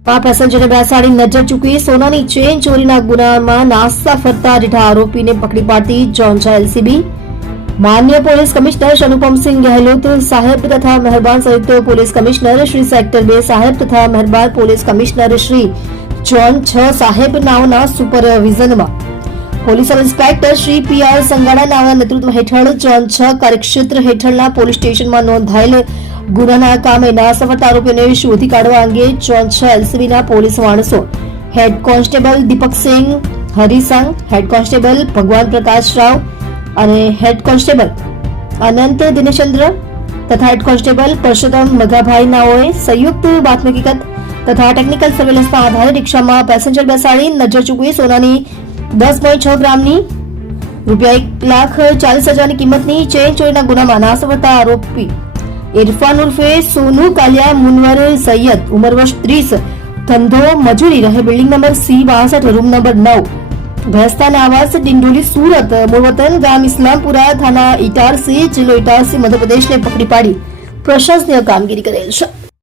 પેસેન્જરે બેસાડી નજર ચૂકવી સોનાની ચેન ચોરીના ગુનામાં નાસ્તા ફરતા રીઢા આરોપીને પકડી પાડતી જોનછા એલસીબી। માન્ય પોલીસ કમિશનર અનુપમસિંહ ગહેલોત સાહેબ તથા મહેરબાન સંયુક્ત પોલીસ કમિશનર શ્રી સેક્ટર 2 સાહેબ તથા મહેરબાન પોલીસ કમિશનર શ્રી જોન 6 સાહેબ નાઓના સુપરવિઝનમાં police sub inspector Shri PR Sangada નાઓના નેતૃત્વ હેઠળ જોન 6 કાર્યક્ષેત્ર હેઠળના પોલીસ સ્ટેશનમાં નોંધાયેલ ગુનાના કામે નાસફરતા આરોપીઓને શોધી કાઢવા અંગે જોન 6 એલસીબીના પોલીસ માણસો head constable Deepaksinh Harisang, head constable Bhagwan Prakash Rao અને હેડ કોન્સ્ટેબલ અનંત દિનેશચંદ્ર તથા હેડ કોન્સ્ટેબલ પરસોત્તમ મઘાભાઈ નાઓએ સંયુક્ત બાતમી હકીકત તથા ટેકનિકલ સર્વેલન્સના આધારે રિક્ષામાં પેસેન્જર બેસાડી નજર ચૂકવી સોનાની 10.6 ગ્રામની ₹1,40,000ની કિંમતની ચેન ચોરીના ગુનામાં નાસફરતા આરોપી इरफान उर्फे सोनू कालिया मुनवर सैयद उम्र वर्ष 30 धंधो मजूरी रहे building number C62 room number 9 Bhestan आवास डिंडोली सूरत मूल वतन गाम इस्लामपुरा थाना इटारसी जिलो इटारसी मध्य प्रदेश ने पकड़ी पाड़ी प्रशंसनीय कामगीरी करेल छे।